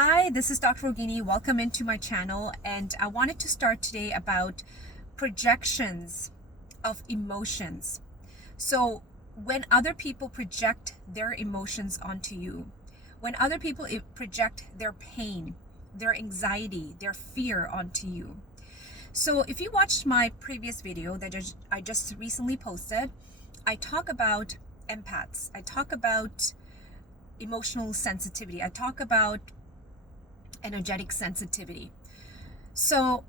Hi, this is Dr. Rogini. Welcome into my channel, and I wanted to start today about projections of emotions. So when other people project their emotions onto you, when other people project their pain, their anxiety, their fear onto you. So if you watched my previous video that I just recently posted, I talk about empaths. I talk about emotional sensitivity. I talk about energetic sensitivity. So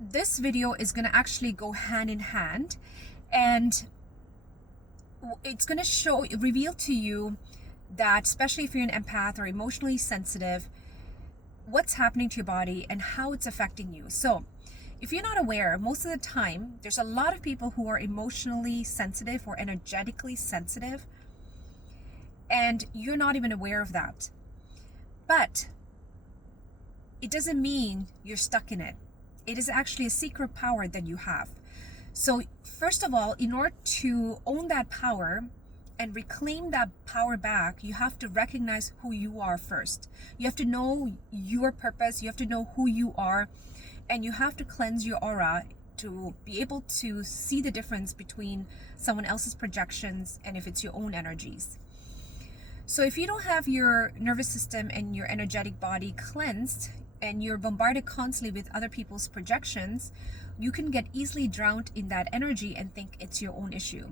this video is going to actually go hand in hand, and it's going to reveal to you that, especially if you're an empath or emotionally sensitive, what's happening to your body and how it's affecting you. So if you're not aware, most of the time there's a lot of people who are emotionally sensitive or energetically sensitive, and you're not even aware of that. But it doesn't mean you're stuck in it. It is actually a secret power that you have. So first of all, in order to own that power and reclaim that power back, you have to recognize who you are first. You have to know your purpose. You have to know who you are, and you have to cleanse your aura to be able to see the difference between someone else's projections and if it's your own energies. So if you don't have your nervous system and your energetic body cleansed, and you're bombarded constantly with other people's projections, you can get easily drowned in that energy and think it's your own issue.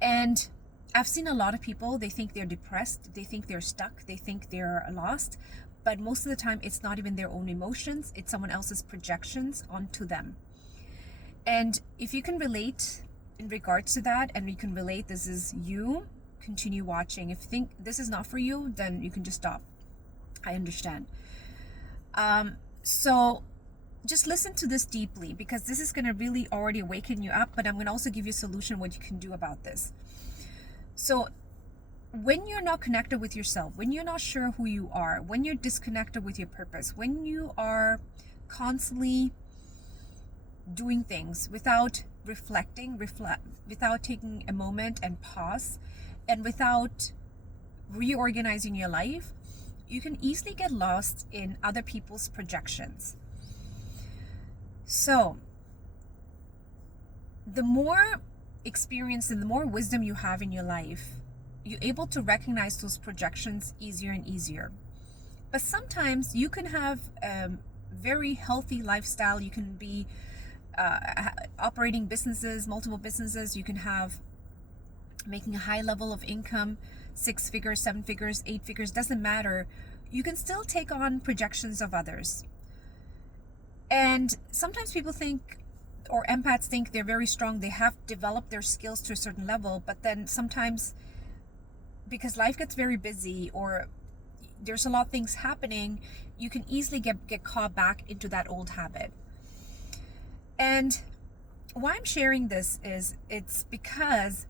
And I've seen a lot of people, they think they're depressed, they think they're stuck, they think they're lost, but most of the time it's not even their own emotions, it's someone else's projections onto them. And if you can relate in regards to that, and you can relate this is you, continue watching. If you think this is not for you, then you can just stop. I understand. So just listen to this deeply, because this is going to really already awaken you up, but I'm going to also give you a solution what you can do about this. So when you're not connected with yourself, when you're not sure who you are, when you're disconnected with your purpose, when you are constantly doing things without reflecting, without taking a moment and pause, and without reorganizing your life, you can easily get lost in other people's projections. So the more experience and the more wisdom you have in your life, you're able to recognize those projections easier and easier. But sometimes you can have a very healthy lifestyle. You can be operating businesses, multiple businesses. You can have making a high level of income, 6 figures, 7 figures, 8 figures, doesn't matter. You can still take on projections of others. And sometimes people think, or empaths think, they're very strong, they have developed their skills to a certain level, but then sometimes because life gets very busy or there's a lot of things happening, you can easily get caught back into that old habit. And why I'm sharing this is it's because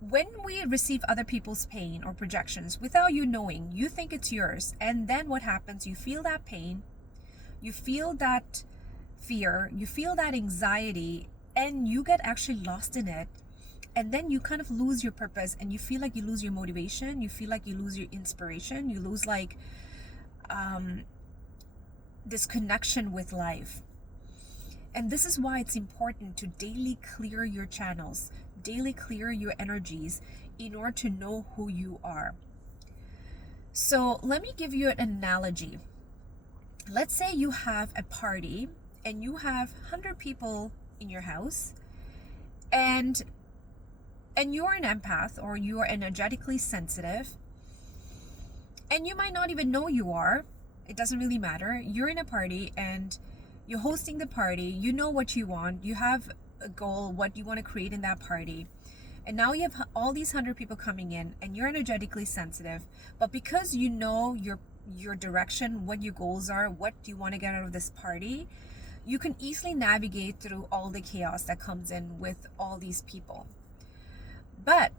when we receive other people's pain or projections without you knowing, you think it's yours. And then what happens? You feel that pain, you feel that fear, you feel that anxiety, and you get actually lost in it. And then you kind of lose your purpose, and you feel like you lose your motivation, you feel like you lose your inspiration, you lose like this connection with life. And this is why it's important to daily clear your channels, daily clear your energies in order to know who you are. So let me give you an analogy. Let's say you have a party and you have 100 people in your house, and you're an empath or you are energetically sensitive, and you might not even know you are. It doesn't really matter. You're in a party and you're hosting the party, you know what you want, you have a goal, what you want to create in that party. And now you have all these 100 people coming in and you're energetically sensitive, but because you know your direction, what your goals are, what you want to get out of this party, you can easily navigate through all the chaos that comes in with all these people. But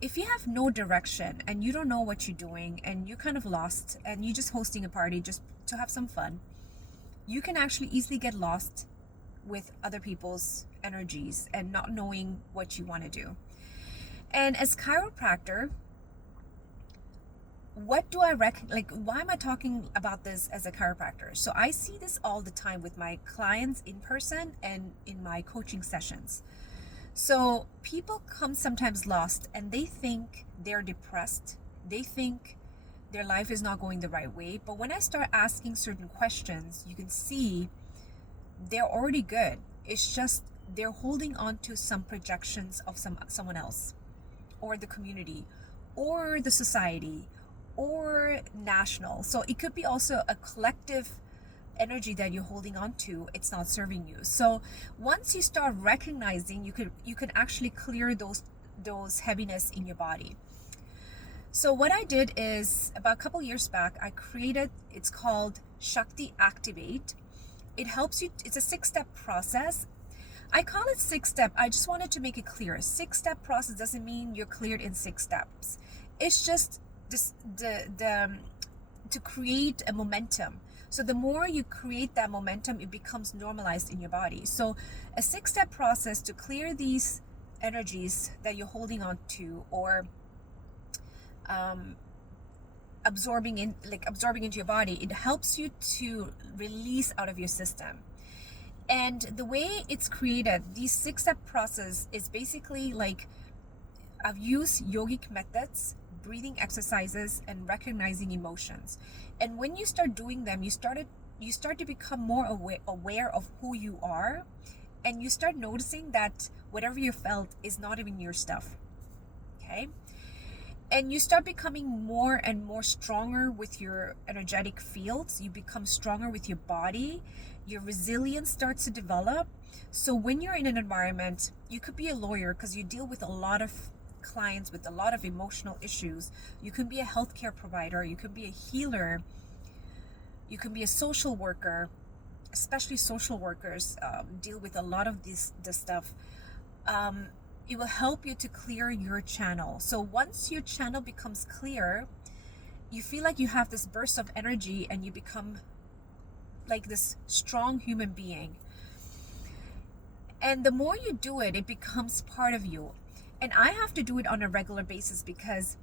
if you have no direction and you don't know what you're doing and you're kind of lost and you're just hosting a party just to have some fun, you can actually easily get lost with other people's energies and not knowing what you want to do. And as chiropractor, what do I like, why am I talking about this as a chiropractor? So I see this all the time with my clients in person and in my coaching sessions. So people come sometimes lost and they think they're depressed. They think their life is not going the right way. But when I start asking certain questions, you can see they're already good. It's just they're holding on to some projections of someone else, or the community, or the society, or national. So it could be also a collective energy that you're holding on to. It's not serving you. So once you start recognizing, you can actually clear those heaviness in your body. So what I did is, about a couple years back, I created, it's called Shakti Activate. It helps you, it's a 6-step process. I call it 6-step. I just wanted to make it clear. 6-step process doesn't mean you're cleared in 6 steps. It's just this, to create a momentum. So the more you create that momentum, it becomes normalized in your body. So a 6-step process to clear these energies that you're holding on to, or absorbing into your body, it helps you to release out of your system. And the way it's created, these 6-step process is basically like, I've used yogic methods, breathing exercises, and recognizing emotions. And when you start doing them, you start to become more aware of who you are, and you start noticing that whatever you felt is not even your stuff. Okay? And you start becoming more and more stronger with your energetic fields. You become stronger with your body. Your resilience starts to develop. So when you're in an environment, you could be a lawyer because you deal with a lot of clients with a lot of emotional issues. You can be a healthcare provider. You can be a healer. You can be a social worker. Especially social workers deal with a lot of this stuff. It will help you to clear your channel. So once your channel becomes clear, you feel like you have this burst of energy and you become like this strong human being. And the more you do it, it becomes part of you. And I have to do it on a regular basis because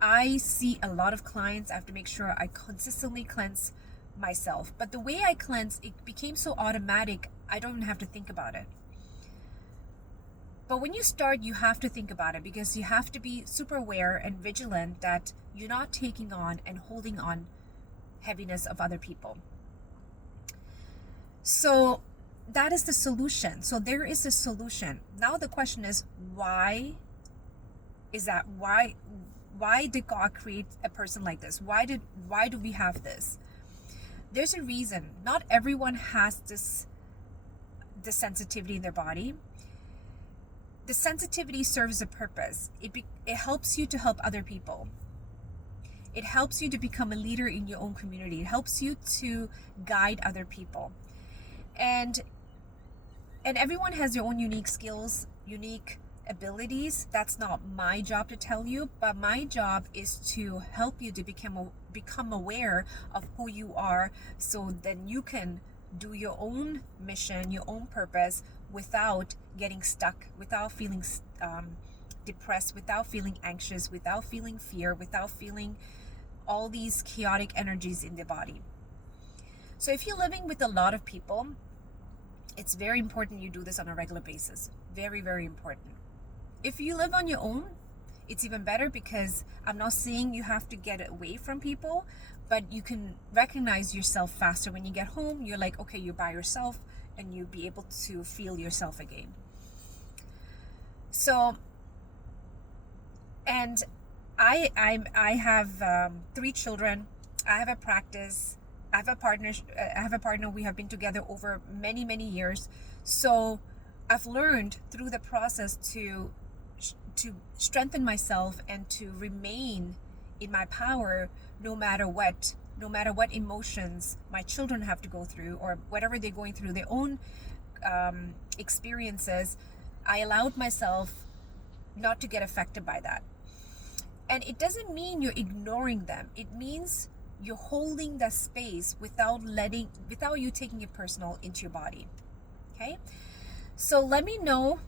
I see a lot of clients. I have to make sure I consistently cleanse myself. But the way I cleanse, it became so automatic, I don't even have to think about it. But when you start, you have to think about it because you have to be super aware and vigilant that you're not taking on and holding on heaviness of other people. So that is the solution. So there is a solution. Now the question is, why is that? Why did God create a person like this? Why do we have this? There's a reason. Not everyone has this sensitivity in their body. The sensitivity serves a purpose. It helps you to help other people. It helps you to become a leader in your own community. It helps you to guide other people. And everyone has their own unique skills, unique abilities. That's not my job to tell you, but my job is to help you to become aware of who you are, so then you can do your own mission, your own purpose, without getting stuck, without feeling depressed, without feeling anxious, without feeling fear, without feeling all these chaotic energies in the body. So if you're living with a lot of people, it's very important you do this on a regular basis. Very, very important. If you live on your own, it's even better because I'm not saying you have to get away from people, but you can recognize yourself faster. When you get home, you're like, okay, you're by yourself, and you'll be able to feel yourself again. So, and I have 3 children. I have a practice. I have a partner. We have been together over many, many years. So I've learned through the process to strengthen myself and to remain in my power, no matter what emotions my children have to go through, or whatever they're going through, their own experiences. I allowed myself not to get affected by that. And it doesn't mean you're ignoring them. It means you're holding that space without you taking it personal into your body. Okay? So let me know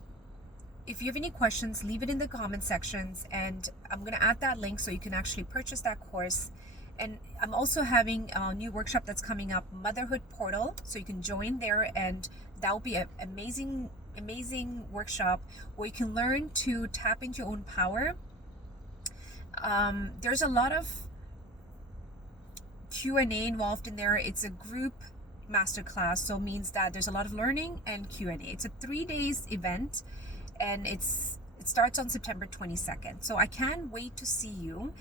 if you have any questions, leave it in the comment sections, and I'm going to add that link so you can actually purchase that course. And I'm also having a new workshop that's coming up, Motherhood Portal, so you can join there, and that will be an amazing workshop where you can learn to tap into your own power. There's a lot of Q&A involved in there. It's a group masterclass, so it means that there's a lot of learning and Q&A. It's a 3 days event, and it starts on September 22nd. So I can't wait to see you.